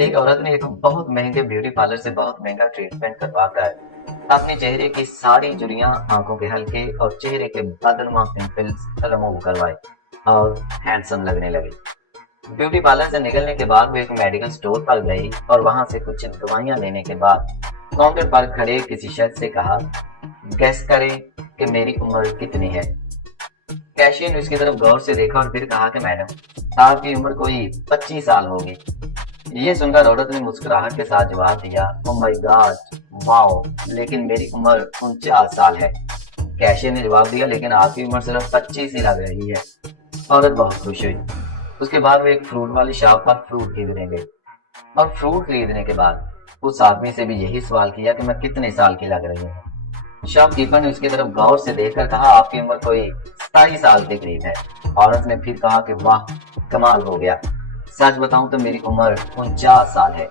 एक औरत ने एक बहुत महंगे ब्यूटी पार्लर से बहुत महंगा ट्रीटमेंट करवा कर अपने चेहरे की सारी झुर्रियां, आंखों के हल्के और चेहरे के बदनुमा पिंपल्स रिमूव करवाए और हैंडसम लगने लगी। ब्यूटी पार्लर से निकलने के बाद वो एक मेडिकल स्टोर पर गई और वहां से कुछ दवाइयां लेने के बाद काउंटर पर खड़े किसी शख्स से कहा, गैस करें कि मेरी उम्र कितनी है। कैशियर ने उसकी तरफ गौर से देखा और फिर कहा कि मैडम, आपकी उम्र कोई 25 साल होगी। ये सुनकर औरत ने मुस्कुराहट के साथ जवाब दिया, ओह माय गॉड, वाओ, लेकिन मेरी उम्र 49 साल है। कैशियर ने जवाब दिया, लेकिन आपकी उम्र सिर्फ 25 ही लग रही है। औरत बहुत खुश हुई। उसके बाद वो एक फ्रूट वाली शॉप पर फ्रूट खरीदने गई और फ्रूट खरीदने के बाद उस आदमी से भी यही सवाल किया कि मैं कितने साल की लग रही हूँ। शॉपकीपर ने उसकी तरफ गौर से देखकर कहा, आपकी उम्र कोई 27 साल के करीब है। औरत ने फिर कहा कि वाह, कमाल हो गया, सच बताऊं तो मेरी उम्र 49 साल है।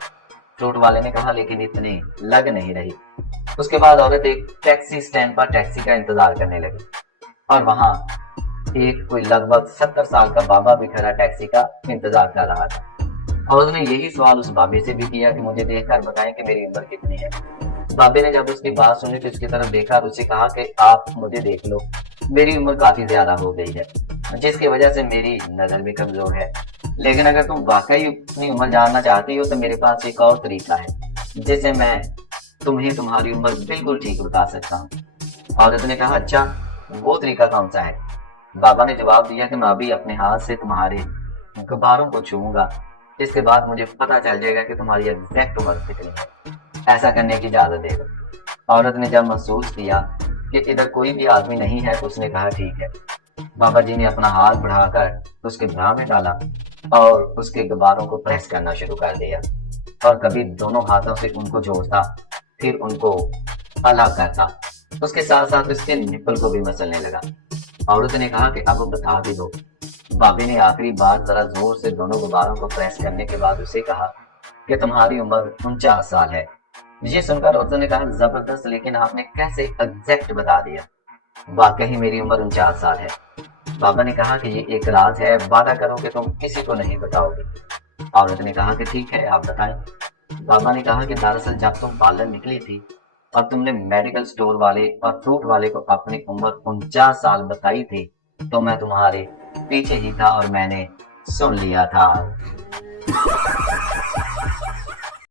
फ्रूट वाले ने कहा, लेकिन इतनी लग नहीं रही। उसके बाद औरत एक टैक्सी स्टैंड पर टैक्सी का इंतजार करने लगी और वहां एक कोई लगभग 70 साल का बाबा भी खड़ा टैक्सी का इंतजार कर रहा था। और उसने यही सवाल उस बाबे से भी किया कि मुझे देखकर बताएं कि मेरी उम्र कितनी है। बाबे ने जब उसकी बात सुनी तो उसकी तरफ देखा और उसे कहा कि आप मुझे देख लो, मेरी उम्र काफी ज्यादा हो गई है, जिसकी वजह से मेरी नजर भी कमजोर है। लेकिन अगर तुम वाकई अपनी उम्र जानना चाहती हो तो मेरे पास एक और तरीका है जिससे मैं तुम्हें तुम्हारी उम्र बिल्कुल ठीक बता सकता हूँ। औरत ने कहा, अच्छा, वो तरीका कौन सा है? बाबा ने जवाब दिया कि मैं अभी अपने हाथ से तुम्हारे गुब्बारों को छूऊंगा, इसके बाद मुझे पता चल जाएगा कि तुम्हारी एग्जैक्ट उम्र कितनी है। ऐसा करने की इजाजत दे दो। औरत ने जब महसूस किया कि इधर कोई भी आदमी नहीं है तो उसने कहा, ठीक है। बाबा जी ने अपना हाथ बढ़ाकर उसके ब्रा में डाला और उसके गुब्बारों को प्रेस करना शुरू कर दिया और कभी दोनों हाथों से उनको जोड़ता, फिर उनको अलग करता। उसके साथ साथ उसके निप्पल को भी मसलने लगा। औरत ने कहा कि अब बता भी दो। बाबी ने आखिरी बार जरा जोर से दोनों गुब्बारों को प्रेस करने के बाद उसे कहा कि तुम्हारी उम्र 49 साल है। ये सुनकर औरत ने कहा, जबरदस्त, लेकिन आपने कैसे एग्जैक्ट बता दिया? वाकई मेरी उम्र 49 साल है। बाबा ने कहा कि ये एक राज है, वादा करो कि तुम किसी को नहीं बताओगे। औरत ने कहा कि ठीक है, आप बताएं। बाबा ने कहा कि दरअसल जब तुम पार्लर निकली थी और तुमने मेडिकल स्टोर वाले और फ्रूट वाले को अपनी उम्र 49 साल बताई थी तो मैं तुम्हारे पीछे ही था और मैंने सुन लिया था।